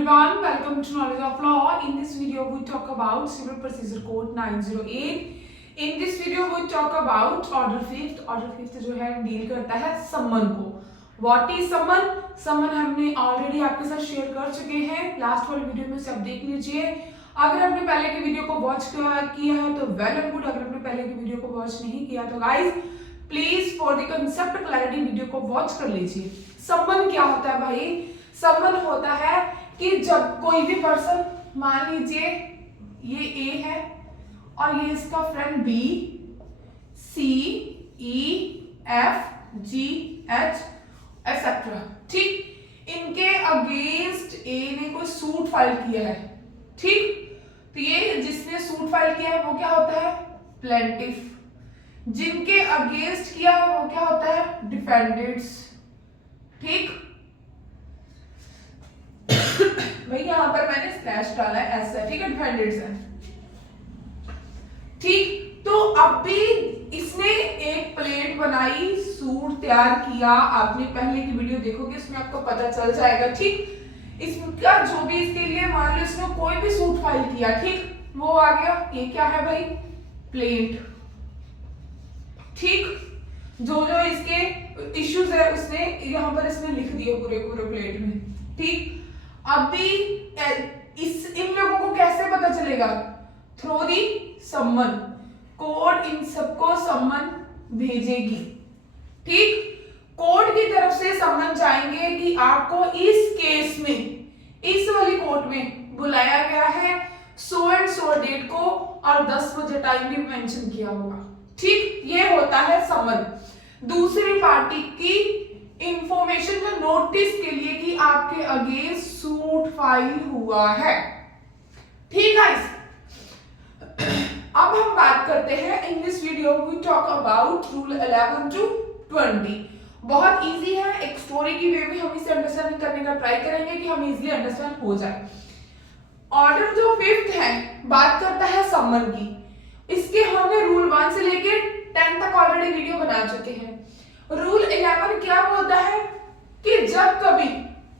everyone, welcome to Knowledge of Law. In this video we talk about Civil Procedure Code 908. In this video we talk about Order 5th. Order 5th जो है deal करता है सम्मन को. What is सम्मन? सम्मन हमने already आपके साथ शेयर कर चुके हैं लास्ट वाले वीडियो में, से आप देख लीजिए. अगर आपने पहले की वीडियो को वॉच किया है तो वेल एंड गुड. अगर आपने पहले की वीडियो को वॉच नहीं किया तो guys please for the concept clarity video को वॉच कर लीजिए. सम्मन क्या होता है भाई? सम्मन होता है कि जब कोई भी पर्सन, मान लीजिए ये ए है और ये इसका फ्रेंड बी, सी, ई, एफ, जी, एच एक्सेट्रा, ठीक, इनके अगेंस्ट ए ने कोई सूट फाइल किया है, ठीक. तो ये जिसने सूट फाइल किया है वो क्या होता है? प्लेंटिफ. जिनके अगेंस्ट किया है वो क्या होता है? डिफेंडेंट्स, ठीक. भाई यहां पर मैंने स्लैश डाला है ऐसा, ठीक है, डिफेंडेंट्स है, ठीक. तो अब भी इसने एक प्लेट बनाई, सूट तैयार किया. आपने पहले की वीडियो देखोगे इसमें आपको पता चल जाएगा, ठीक. इसका जो भी इसके लिए मान लो इसने कोई भी सूट फाइल किया, ठीक, वो आ गया. ये क्या है भाई? प्लेट, ठीक. जो जो इसके इश्यूज है उसने यहाँ पर इसने लिख दिए पूरे पूरे प्लेट में, ठीक. अभी इन लोगों को कैसे पता चलेगा? थ्रू दी सम्मन. कोर्ट इन सबको सम्मन भेजेगी, ठीक. कोर्ट की तरफ से सम्मन जाएंगे कि आपको इस केस में, इस वाली कोर्ट में बुलाया गया है सो एंड सो डेट को और 10 बजे टाइम भी मेंशन किया होगा, ठीक. ये होता है सम्मन. दूसरी पार्टी की इंफॉर्मेशन या नोटिस के लिए कि आपके अगेंस्ट सूट फाइल हुआ है, ठीक है. अब हम बात करते हैं in this video we talk about rule 11 to 20. बहुत इजी है, एक स्टोरी की वे में हम इसे अंडरस्टैंड करने का ट्राई करेंगे कि हम इजीली अंडरस्टैंड हो जाए. ऑर्डर जो 5th है बात करता है सम्मन की. इसके हमने रूल 1 से लेके 10 तक ऑलरेडी वीडियो बना चुके हैं. रूल 11 क्या बोलता है कि जब कभी,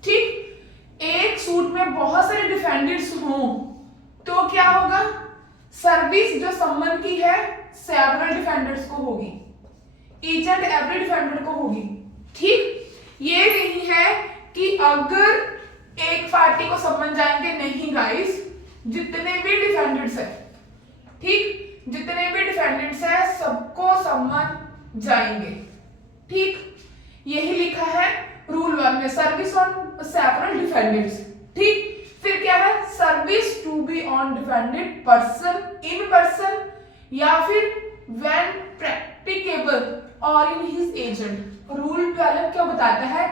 ठीक, एक सूट में बहुत सारे डिफेंडेंट्स हों तो क्या होगा? सर्विस जो सम्मन की है सेवरल डिफेंडेंट्स को होगी, ईच एंड एवरी डिफेंडेंट को होगी, ठीक. ये नहीं है कि अगर एक पार्टी को सम्मन जाएंगे, नहीं गाइस, जितने भी डिफेंडेंट्स है, ठीक, जितने भी डिफेंडेंट्स है सबको सम्मन जाएंगे, ठीक. यही लिखा है रूल 1 में, सर्विस ऑन सेवरल डिफेंडेंट्स, ठीक. फिर क्या है? Service to be on defendant person in person या फिर व्हेन प्रैक्टिकेबल और इन हिज एजेंट. रूल 12 क्या बताता है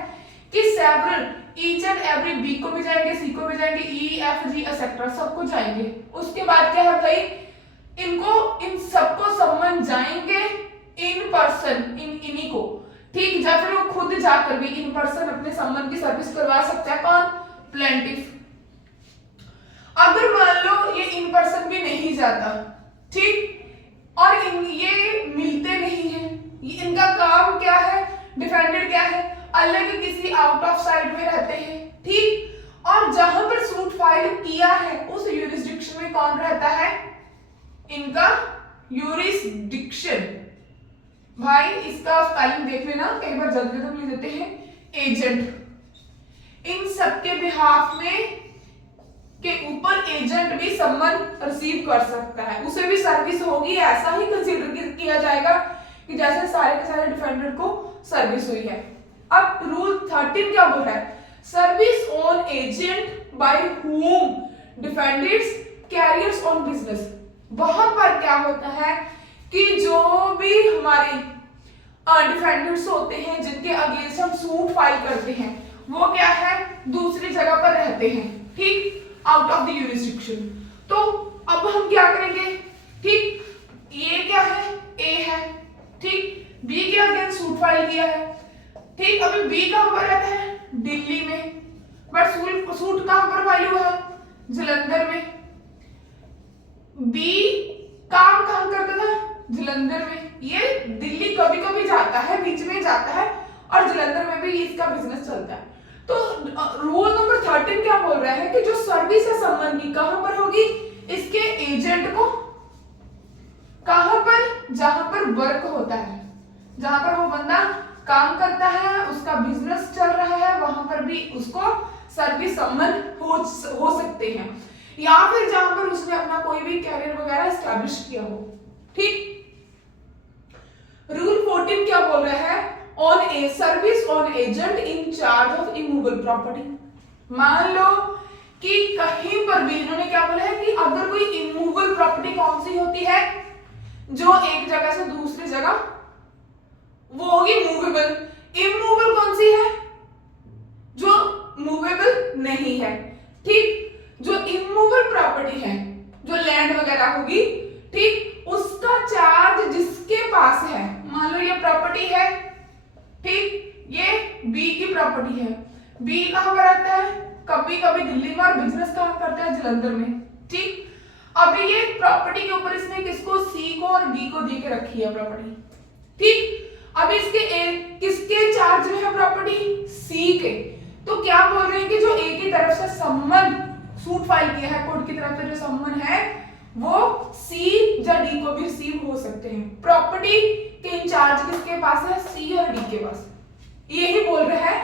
कि several, each and every, B को भी जाएंगे, सी को भी जाएंगे, ई, एफ, जी एक्सेट्रा सबको जाएंगे. उसके बाद क्या है भाई? इनको, इन सबको सम्मन जाएंगे इन पर्सन, इन्हीं को, ठीक. या फिर वो खुद जाकर भी इन पर्सन अपने सम्मन की सर्विस करवा सकता है. कौन? प्लेंटिफ. अगर मान लो ये इन पर्सन भी नहीं जाता, ठीक, और ये मिलते नहीं है, इनका काम क्या है? डिफेंडेंट क्या है? अलग किसी आउट ऑफ साइड में रहते हैं, ठीक. और जहां पर सूट फाइल किया है उस यूरिसडिक्शन में कौन रहता है? इनका यूरिसडिक्शन. भाई इसका स्पेलिंग देख लेना, कई बार जल्दी जल्दी लिख देते हैं. एजेंट. इन सबके बिहाफ में के ऊपर एजेंट भी सम्मन रिसीव कर सकता है, उसे भी सर्विस होगी. ऐसा ही कंसीडर किया जाएगा कि जैसे सारे के सारे डिफेंडेंट को सर्विस हुई है. अब रूल 13 क्या बोल रहा है? Service on agent by whom defendants carriers on business. बहुत बार क्या होता है कि जो भी हमारे डिफेंडेंट्स होते हैं जिनके अगेंस्ट हम सूट फाइल करते हैं वो क्या है? दूसरी जगह पर रहते हैं, ठीक, आउट ऑफ द यूरिसडिक्शन. तो अब हम क्या करेंगे? ठीक, ये क्या है? ए है, ठीक, बी के अगेंस्ट सूट फाइल किया है, ठीक. अभी बी कहां पर रहता है? दिल्ली में. बट सूट कहां पर फाइल हुआ है? जलंधर में. बी काम कहां करता था? जलंधर में. ये दिल्ली कभी कभी जाता है, बीच में जाता है, और जलंधर में भी इसका बिजनेस चलता है. तो रूल नंबर 13 क्या बोल रहा है कि जो सर्विस है सम्मन की कहां पर होगी, इसके एजेंट को कहां पर, जहां पर वर्क होता है, जहां पर वो बंदा काम करता है, उसका बिजनेस चल रहा है, वहां पर भी उसको सर्विस सम्मन हो सकते हैं, या फिर जहां पर उसने अपना कोई भी कैरियर वगैरह एस्टैब्लिश किया हो। ठीक। रूल 14 क्या बोल रहा है, on a service on agent in charge of immovable property. मान लो कि कहीं पर भी इन्होंने क्या बोला है कि अगर कोई इमूवेबल प्रॉपर्टी कौन सी होती है, जो एक जगह से दूसरी जगह, वो होगी मूवेबल। इमूवेबल कौन सी है, जो मूवेबल नहीं है। ठीक। जो इमूवेबल प्रॉपर्टी है, जो लैंड वगैरह होगी, ठीक, उसका चार्ज जिसके पास है, मान लो ये प्रॉपर्टी है, ठीक, ये बी की प्रॉपर्टी है, बी कहां पर आता है, कभी कभी दिल्ली में, और बिजनेस कहां करता है, जलंधर में। ठीक। अभी ये प्रॉपर्टी के ऊपर इसने किसको, सी को और डी को दे के रखी है प्रॉपर्टी। ठीक। अब इसके किसके चार्ज में है प्रॉपर्टी, सी के। तो क्या बोल रहे हैं कि जो ए की तरफ से सम्मन सूट फाइल किया है, कोर्ट की तरफ से जो सम्मन है, वो सी या डी को भी रिसीव हो सकते हैं। प्रॉपर्टी के इंचार्ज किसके पास है, सी और डी के पास। यही बोल रहा है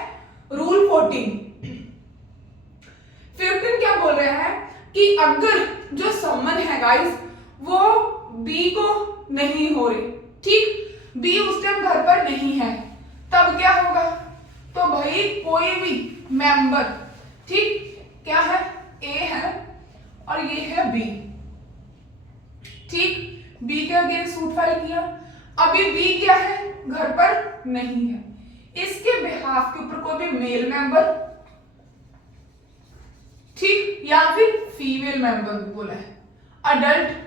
रूल 14। 15 क्या बोल रहा है कि अगर जो सम्मन है गाइस, वो बी को नहीं हो रही, ठीक, बी उस टाइम घर पर नहीं है, तब क्या होगा, तो भाई कोई भी मेंबर, ठीक, क्या है, ए है और ये है बी, ठीक, बी के अगेंस्ट सूट फाइल किया, अभी बी क्या है, घर पर नहीं है, इसके बिहाफ के ऊपर कोई भी मेल मेंबर, ठीक, या फिर फीमेल मेंबर भी बोला है, adult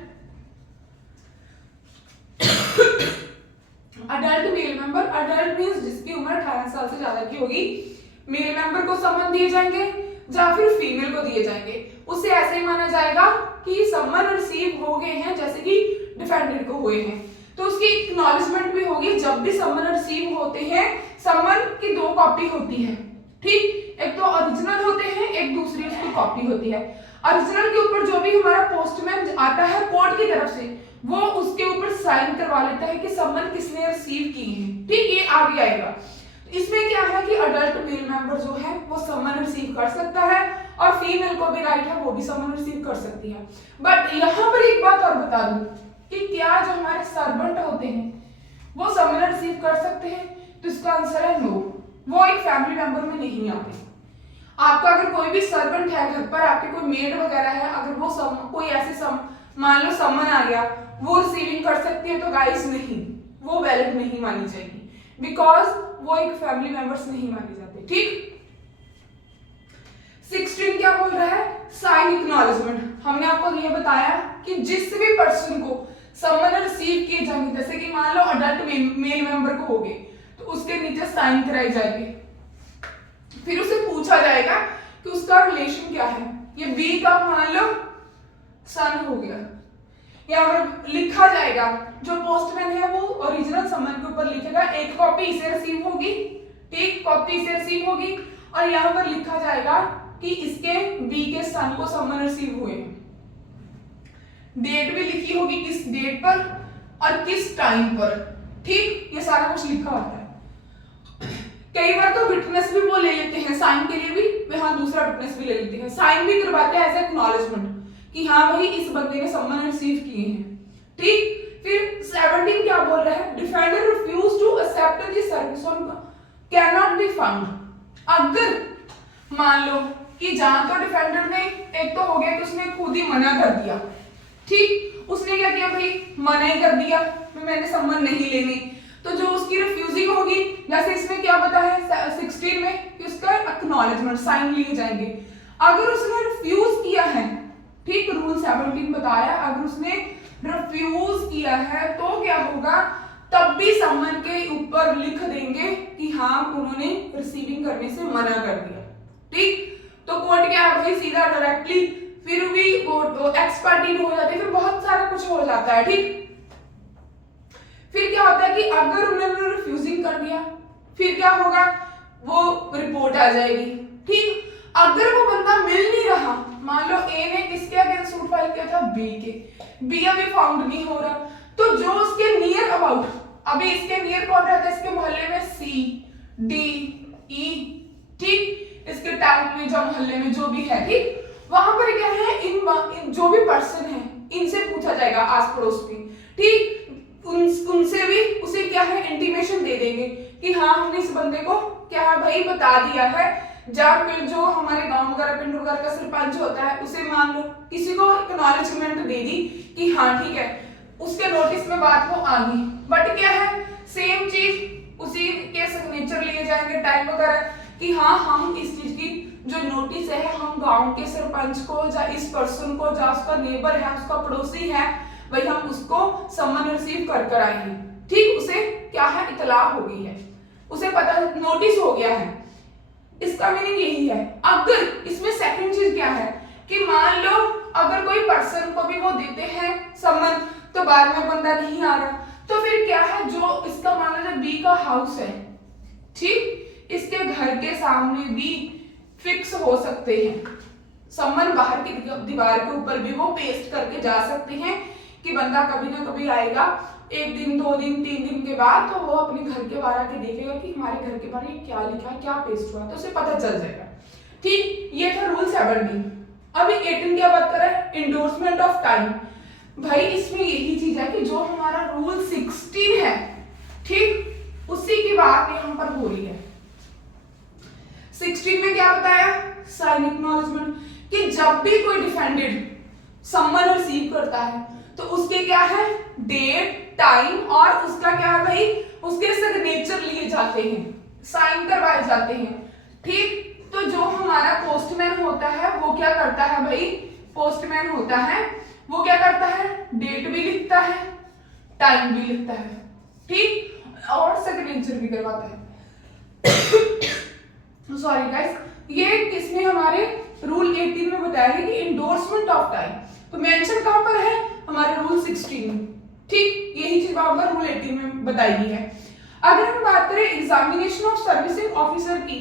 male member, adult means जिसकी उम्र 18 साल से ज्यादा की होगी, मेल मेंबर को सम्मन दिए जाएंगे या फिर फीमेल को दिए जाएंगे। उसे ऐसे ही माना जाएगा कि सम्मन रिसीव हो गए हैं जैसे कि डिफेंडेंट को हुए हैं, तो उसकी एक्नॉलेजमेंट भी होगी। जब भी सम्मन रिसीव होते हैं, सम्मन की 2 कॉपी होती है, ठीक, एक तो ओरिजिनल होते हैं, एक दूसरी उसकी कॉपी होती है। ओरिजिनल के ऊपर जो भी हमारा पोस्टमैन आता है कोर्ट की तरफ से, वो उसके ऊपर साइन करवा लेता है कि सम्मन किसने रिसीव की है, ठीक, ये आगे आएगा। इसमें क्या है कि अडल्ट मेल मेंबर जो है वो सम्मन रिसीव कर सकता है, और फीमेल को भी राइट है, वो भी सम्मन रिसीव कर सकती है। बट यहाँ पर एक बात और बता दूं कि क्या जो हमारे सर्वेंट होते हैं वो सम्मन रिसीव कर सकते हैं, तो इसका आंसर है नो, वो एक फैमिली मेंबर में नहीं आते। आपका अगर कोई भी सर्वेंट है घर पर, आपके कोई मेड वगैरह है, अगर वो कोई ऐसे मान लो सम्मन आ गया, वो रिसीविंग कर सकती है, तो गाइस नहीं, वो वैलिड नहीं मानी जाएगी, बिकॉज वो एक फैमिली मेंबर्स नहीं माने जाते। ठीक। 16 क्या बोल रहा है, साइन एक्नॉलेजमेंट। हमने आपको ये बताया कि जिस भी पर्सन को सम्मन रिसीव किए जाएंगे, जैसे कि मान लो अडल्ट मेल मेंबर को हो गए, तो उसके नीचे साइन कराई जाएगी, फिर उसे पूछा जाएगा कि उसका रिलेशन क्या है। ये बी का मान लो सन हो गया, यहाँ पर लिखा जाएगा, जो पोस्टमैन है वो ओरिजिनल सम्मन के ऊपर लिखेगा, एक कॉपी इसे रिसीव होगी, ठीक, कॉपी इसे रिसीव होगी, और यहाँ पर लिखा जाएगा कि इसके बी के सन को सम्मन रिसीव हुए हैं, डेट भी लिखी होगी, किस डेट पर और किस टाइम पर, ठीक, ये सारा कुछ लिखा होता है। कई बार तो विटनेस भी वो ले लेते हैं साइन के लिए भी, वे हाँ दूसरा विटनेस भी ले लेते हैं, साइन भी करवाते हैं एज एक्नॉलेजमेंट कि हाँ भाई इस बंदे ने सम्मन रिसीव किए हैं। ठीक। फिर 17 क्या बोल रहा है, defender refuse to accept the service on can not be found. अगर मान लो कि जहां तो डिफेंडर ने एक तो हो गया कि उसने खुद ही मना कर दिया, ठीक, उसने क्या किया भाई, मना ही कर दिया, मैंने सम्मन नहीं लेने, तो जो उसकी रिफ्यूजिंग होगी, जैसे इसमें क्या बता है 16 में कि उसका एक्नॉलेजमेंट साइन लिए जाएंगे। अगर उसने रिफ्यूज किया है, ठीक, रूल 17 बताया, अगर उसने रिफ्यूज किया है तो क्या होगा, तब भी सम्मन के ऊपर लिख देंगे कि हाँ उन्होंने रिसीविंग करने से मना कर दिया। ठीक, तो कोर्ट क्या है भाई, सीधा डायरेक्टली फिर भी वो एक्स पार्टी हो जाती है, फिर बहुत सारा कुछ हो जाता है। ठीक, फिर क्या होता है कि अगर उन्होंने रिफ्यूजिंग कर दिया, फिर क्या होगा, वो रिपोर्ट आ जाएगी। ठीक, अगर वो बंदा मिल नहीं रहा, मान लो ए ने किसके अगेंस्ट सूट फाइल किया था, बी के, बी अभी फाउंड नहीं हो रहा, तो जो उसके नियर अबाउट, अभी इसके नियर कौन रहता है इसके मोहल्ले में, सी डी ई, ठीक, इसके टाउन में जो मोहल्ले में जो भी है, ठीक, वहां पर क्या है, इन जो भी पर्सन है इनसे पूछा जाएगा, आस पड़ोस में, ठीक, उनसे भी उसे क्या है इंटीमेशन दे देंगे कि हाँ हमने इस बंदे को क्या है भाई बता दिया है, जब फिर जो हमारे गांव वगैरह पिंड वगैरह का सरपंच होता है उसे मान लो किसी को एक्नॉलेजमेंट दे दी कि हाँ ठीक है, उसके नोटिस में बात वो आ गई, बट क्या है सेम चीज उसी के सिग्नेचर लिए जाएंगे टाइम वगैरह कि हाँ हम इस चीज की जो नोटिस है हम गांव के सरपंच को या इस पर्सन को या उसका नेबर है उसका पड़ोसी है भाई हम उसको सम्मन रिसीव कर आए हैं, ठीक, उसे क्या है इतला हो गई है, उसे पता नोटिस हो गया है, इसका मीनिंग यही है। अगर इसमें सेकंड चीज क्या है कि मान लो अगर कोई पर्सन को भी वो देते हैं सम्मन तो बाद में बंदा नहीं आ रहा, तो फिर क्या है जो इसका मान लो बी का हाउस है, ठीक, इसके घर के सामने भी फिक्स हो सकते हैं सम्मन, बाहर की दीवार के ऊपर भी वो पेस्ट करके जा सकते हैं कि बंदा कभी ना कभी आएगा, एक दिन 2 दिन 3 दिन के बाद, तो वो अपने घर के बाहर आके देखेगा कि हमारे घर के बाहर ये क्या लिखा है, क्या पेस्ट हुआ है, तो उसे पता चल जाएगा, ठीक, ये था रूल 17। अभी 18 क्या बात कर रहा है, इंडोर्समेंट ऑफ टाइम। भाई इसमें यही चीज है कि जो हमारा रूल 16 है, ठीक, उसी की बात यहाँ पर हो रही है। 16 में क्या बताया, साइन एक्नॉलेजमेंट, कि जब भी कोई डिफेंडेड सम्मन रिसीव करता है तो उसके क्या है डेट टाइम और उसका क्या है भाई उसके सिग्नेचर लिए जाते हैं, साइन करवाए जाते हैं, ठीक, तो जो हमारा पोस्टमैन होता है वो क्या करता है भाई, पोस्टमैन होता है वो क्या करता है डेट भी लिखता है टाइम भी लिखता है, ठीक, और सिग्नेचर भी करवाता है। सॉरी गाइस, ये किसने हमारे रूल 18 में बताया है कि इंडोर्समेंट ऑफ टाइम, तो मेंशन कहां पर है हमारे रूल 16 में, ठीक, यही चीज वहां पर रूल 18 में बताई गई है। अगर हम बात करें एग्जामिनेशन ऑफ सर्विसिंग ऑफिसर की,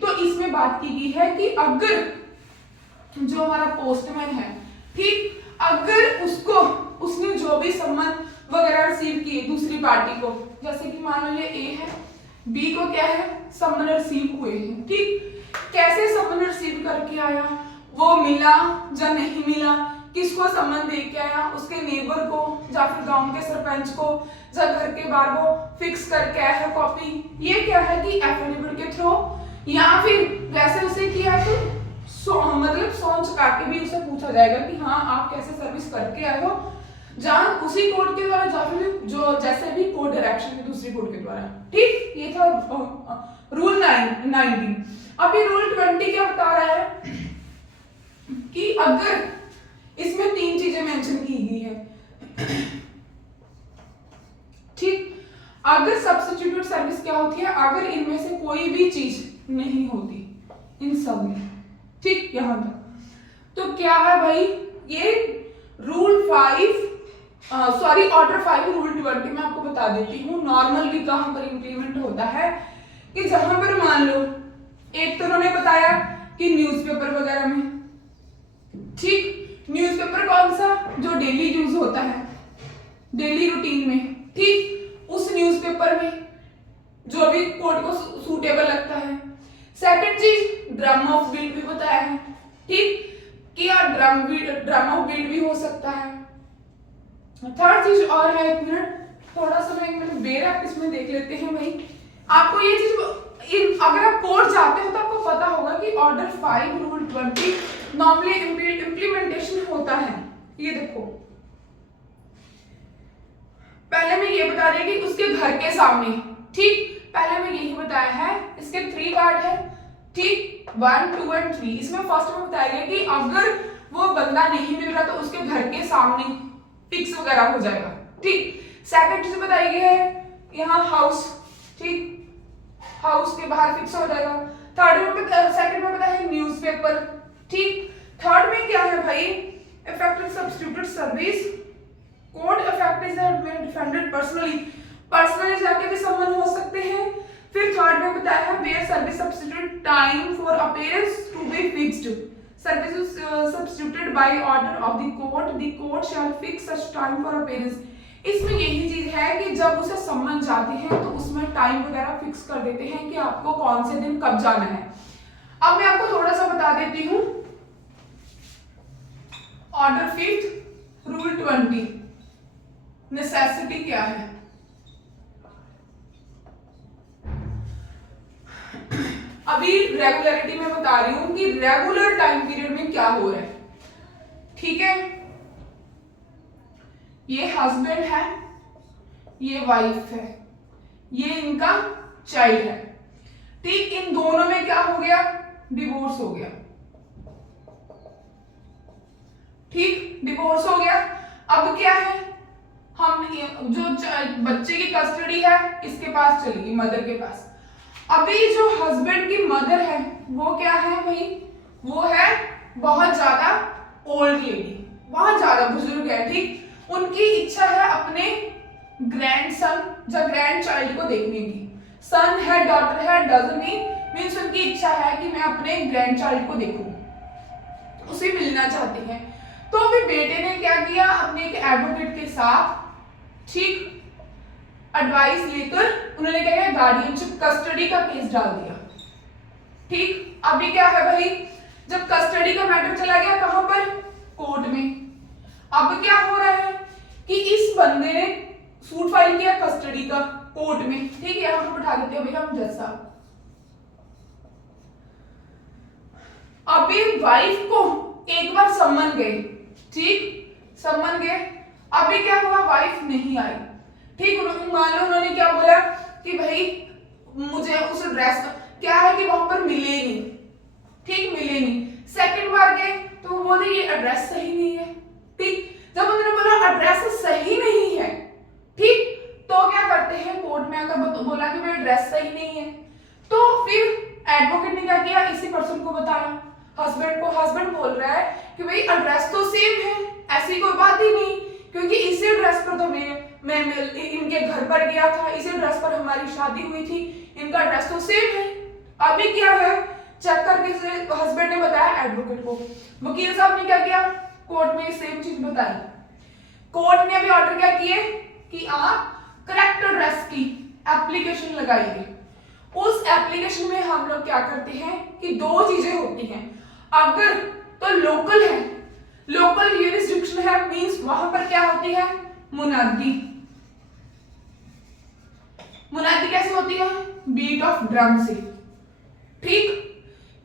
तो इसमें बात की गई है कि अगर जो हमारा पोस्टमैन है, ठीक, अगर उसने जो भी सम्मन वगैरह रिसीव किए दूसरी पार्टी को, जैसे कि मान लो ये ए है, बी को क्या है सम्मन रिसीव हुए हैं, ठीक, कैसे सम्मन रिसीव करके आया, वो मिला या नहीं मिला, किसको सम्मन दे के आया, उसके नेबर को या फिर गांव के सरपंच को, या घर के बाहर वो फिक्स करके आया है कॉपी, ये क्या है कि एफिडेविट के थ्रू, या फिर वैसे उसे किया है तो मतलब सौंप चुका के भी उसे पूछा जाएगा कि हाँ आप कैसे सर्विस करके आए हो, जहां उसी कोड के द्वारा या फिर जो जैसे भी कोड डायरेक्शन है दूसरी कोड के द्वारा, ठीक, ये था रूल 19। अभी रूल 20 क्या बता रहा है कि अगर इसमें 3 चीजें मेंशन की गई है, ठीक, अगर सब्स्टिट्यूट सर्विस क्या होती है, अगर इनमें से कोई भी चीज नहीं होती इन सब में, ठीक, यहां तक, तो क्या है भाई ये रूल 5 ऑर्डर 5 रूल 20 में आपको बता देती हूँ नॉर्मली कहां पर इंप्लीमेंट होता है कि जहां पर मान लो एक तो उन्होंने बताया कि न्यूज़पेपर वगैरह में, ठीक, न्यूज़पेपर कौन सा जो डेली यूज होता है डेली रूटीन में, ठीक, उस न्यूज़पेपर में जो भी कोर्ट को सूटेबल लगता है। सेकंड चीज ड्रम ऑफ बीट भी बताया है, ठीक, कि यार ड्रम ऑफ बीट भी हो सकता है। थर्ड चीज और है, एक मिनट थोड़ा सा मैं 1 मिनट बेर इसमें देख लेते हैं भाई, आपको ये चीज अगर आप कोर्ट जाते हो तो आपको पता होगा कि ऑर्डर 5 रूल 20 नॉर्मली इंप्लीमेंटेशन होता है। ये देखो पहले मैं ये बता रही कि उसके घर के सामने, ठीक, पहले मैं यही बताया है, इसके 3 पार्ट है, ठीक, 1 2 और 3। इसमें फर्स्ट में बताया गया कि अगर वो बंदा नहीं मिल रहा तो उसके घर के सामने फिक्स वगैरह हो जाएगा, ठीक। सेकंड चीज बताई गई है यहाँ हाउस, ठीक, हाउस के बाहर फिक्स हो जाएगा। थर्ड में सेकंड में बताया है न्यूज़पेपर, ठीक। थर्ड में क्या है भाई effective substitute service code effect is defended personally जाके भी सम्मन हो सकते हैं। फिर थर्ड में बताया है where service substitute time for appearance to be fixed. Services substituted by order of the court. The court shall fix such time for appearance. इसमें यही चीज है कि जब उसे सम्मन जाते हैं तो उसमें टाइम वगैरह फिक्स कर देते हैं कि आपको कौन से दिन कब जाना है। अब मैं आपको थोड़ा सा बता देती हूँ। ऑर्डर 5th रूल 20 नेसेसिटी क्या है। अभी रेगुलरिटी में बता रही हूं कि रेगुलर टाइम पीरियड में क्या हो रहा है, ठीक है। ये हस्बैंड है, ये वाइफ है, ये इनका चाइल्ड है, ठीक। इन दोनों में क्या हो गया, डिवोर्स हो गया, ठीक, डिवोर्स हो गया। अब क्या है, हम जो बच्चे की कस्टडी है इसके पास चलेगी, मदर के पास। अभी जो हस्बैंड की मदर है वो क्या है भाई, वो है बहुत ज्यादा ओल्ड लेडी, बहुत ज्यादा बुजुर्ग है, ठीक। उनकी इच्छा है अपने ग्रैंडसन या ग्रैंड चाइल्ड को देखने की। सन है, डॉटर है, डजंट मीन्स उनकी इच्छा है कि मैं अपने ग्रैंड चाइल्ड को देखूं, उसे मिलना चाहते हैं। तो अभी बेटे ने क्या किया, अपने एक एडवोकेट के साथ, ठीक, एडवाइस लेकर उन्होंने क्या किया, गार्डियनशिप कस्टडी का केस डाल दिया, ठीक। अभी क्या है भाई, जब कस्टडी का मैटर चला गया कहां पर, कोर्ट में। अब क्या हो रहा है कि इस बंदे ने सूट फाइल किया कस्टडी का कोर्ट में, ठीक है। यहां पर बैठा देते हैं भाई हम जज साहब। अभी वाइफ को एक बार सम्मन गए, ठीक, सम्मन गए। अभी क्या हुआ, वाइफ नहीं आई, ठीक। मान लो उन्होंने क्या बोला कि भाई मुझे उस एड्रेस क्या है कि वहां पर मिले नहीं, ठीक, मिले नहीं। सेकंड बार गए तो वो बोले ये एड्रेस सही नहीं है, ठीक। जब उन्होंने बोला एड्रेस सही नहीं है, ठीक, तो क्या करते हैं, कोर्ट में आकर बोला कि भाई एड्रेस सही नहीं है। तो फिर एडवोकेट ने क्या किया, इसी पर्सन को बताया, हस्बैंड को। हस्बैंड बोल रहा है कि भाई एड्रेस तो सेम है, ऐसी कोई बात ही नहीं, क्योंकि इसी एड्रेस पर तो मैं इनके घर पर गया था, इसी एड्रेस पर हमारी शादी हुई थी, इनका एड्रेस तो सेम है। अभी क्या है, चेक करके हस्बैंड ने बताया एडवोकेट को, वकील साहब ने क्या किया, कोर्ट में सेम चीज बताई। कोर्ट ने अभी ऑर्डर क्या किए कि आप करेक्ट एड्रेस की एप्लीकेशन लगाइए। उस एप्लीकेशन में हम लोग क्या करते हैं कि दो चीजें होती हैं। अगर तो लोकल है, लोकल यूरिसडिक्शन है, मींस वहां पर क्या होती है, मुनादी। मुनादी कैसे होती है, बीट ऑफ ड्रम से, ठीक।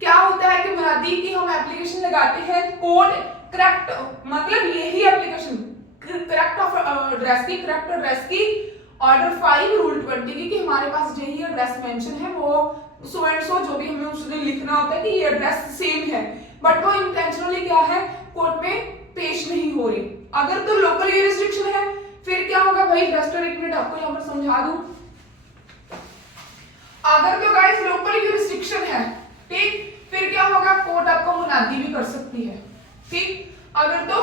क्या होता है कि मुनादी की हम एप्लीकेशन लगाते हैं, कोड करेक्ट, मतलब यही एप्लीकेशन करेक्ट ऑफ एड्रेस की, करेक्ट एड्रेस की, ऑर्डर 5 रूल 20 की, कि हमारे पास यही एड्रेस मेंशन है, वो सो एंड सो, जो भी हमें उसमें लिखना होता है कि ये एड्रेस सेम है, बट वो इंटेंशनली क्या है, कोर्ट में पेश नहीं हो रही। अगर तो लोकल यूरिसडिक्शन है फिर क्या होगा भाई, रजिस्टर एक मिनट आपको यहां पर समझा दूं। अगर तो गाइस लोकल यूरिसडिक्शन है, ठीक, फिर क्या होगा, कोर्ट आपको मुनादी भी कर सकती है, ठीक। अगर तो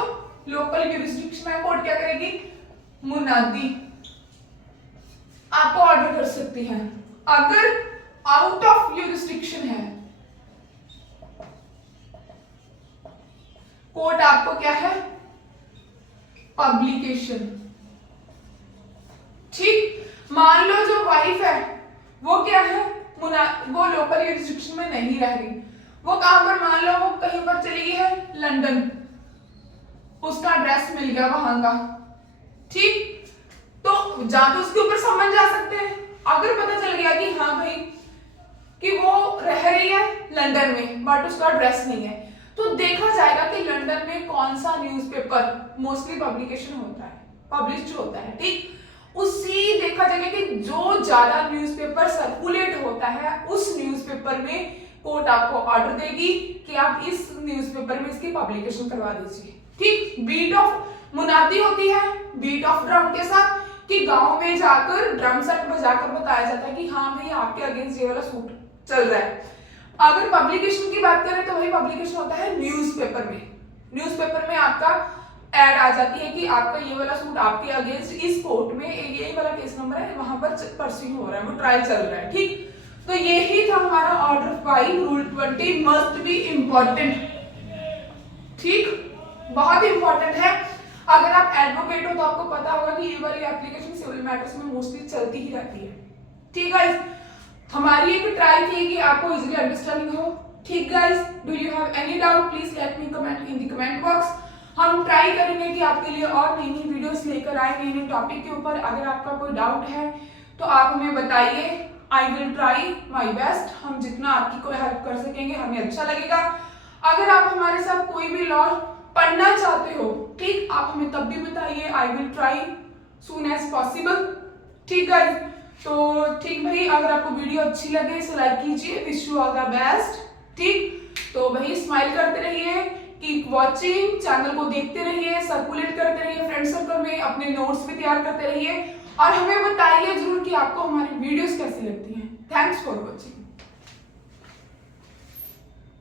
लोकल यूरिसडिक्शन है, कोर्ट क्या करेगी, मुनादी आपको ऑर्डर कर सकती है। अगर आउट ऑफ यूरिसडिक्शन है, कोर्ट आपको क्या है, पब्लिकेशन, ठीक। मान लो जो वाइफ है वो क्या है, वो लोकल यूरिसडिक्शन में नहीं रह रही, वो कहां पर, मान लो वो कहीं पर चली गई है, लंदन, उसका एड्रेस मिल गया वहां का, ठीक। तो जा तो उसके ऊपर समझ जा सकते हैं। अगर पता चल गया कि हाँ भाई कि वो रह रही है लंदन में बट उसका एड्रेस नहीं है, तो देखा जाएगा कि लंदन में कौन सा न्यूज़पेपर मोस्टली पब्लिकेशन होता है, पब्लिश होता है, ठीक। उसी देखा जाएगा कि जो ज्यादा न्यूज़पेपर सर्कुलेट होता है उस न्यूज़पेपर में कोर्ट आपको ऑर्डर देगी कि आप इस न्यूज़पेपर में इसकी पब्लिकेशन करवा दीजिए, ठीक। बीट ऑफ मुनादी होती है बीट ऑफ ड्रम के साथ, कि गांव में जाकर ड्रम सेट बजाकर बताया जाता है कि हाँ भाई आपके अगेंस्ट ये वाला सूट चल रहा है। अगर पब्लिकेशन की बात करें तो वही पब्लिकेशन होता है न्यूज़पेपर में। न्यूज़पेपर में आपका ऐड आ जाती है कि आपका ये वाला सूट आपके अगेंस्ट इस कोर्ट में ये वाला केस नंबर है, वहां पर परस्यूइंग हो रहा है, वो ट्रायल चल रहा है, ठीक। तो यही था हमारा order why rule 20 must be important. ठीक, बहुत इंपॉर्टेंट है। अगर आप एडवोकेट हो तो आपको पता होगा कि ये वाली एप्लीकेशन सिविल मैटर्स में मोस्टली चलती ही रहती है। ठीक गाइस, हमारी एक ट्राई थी कि आपको इजीली अंडरस्टैंडिंग हो। ठीक guys, do you have any doubt please let me comment in the comment box. हम ट्राई करेंगे कि आपके लिए और नई नई वीडियोस लेकर आए नए नए टॉपिक के ऊपर। अगर आपका कोई डाउट है तो आप हमें बताइए, I will try my best. हम जितना आपकी कोई हेल्प कर सकेंगे हमें अच्छा लगेगा। अगर आप हमारे साथ कोई भी लॉ पढ़ना चाहते हो, ठीक, आप हमें तब भी बताइए, I will try soon as possible. ठीक गाइस, तो ठीक भाई, अगर आपको वीडियो अच्छी लगे इसे लाइक कीजिए। Wish you all the best. ठीक, तो भाई स्माइल करते रहिए, कीप वॉचिंग, चैनल को देखते रहिए, सर्कुलेट करते रहिए फ्रेंड सर्कल में, अपने नोट्स भी तैयार करते रहिए और हमें बताइए जरूर कि आपको हमारी वीडियोस कैसी लगती हैं। Thanks for watching.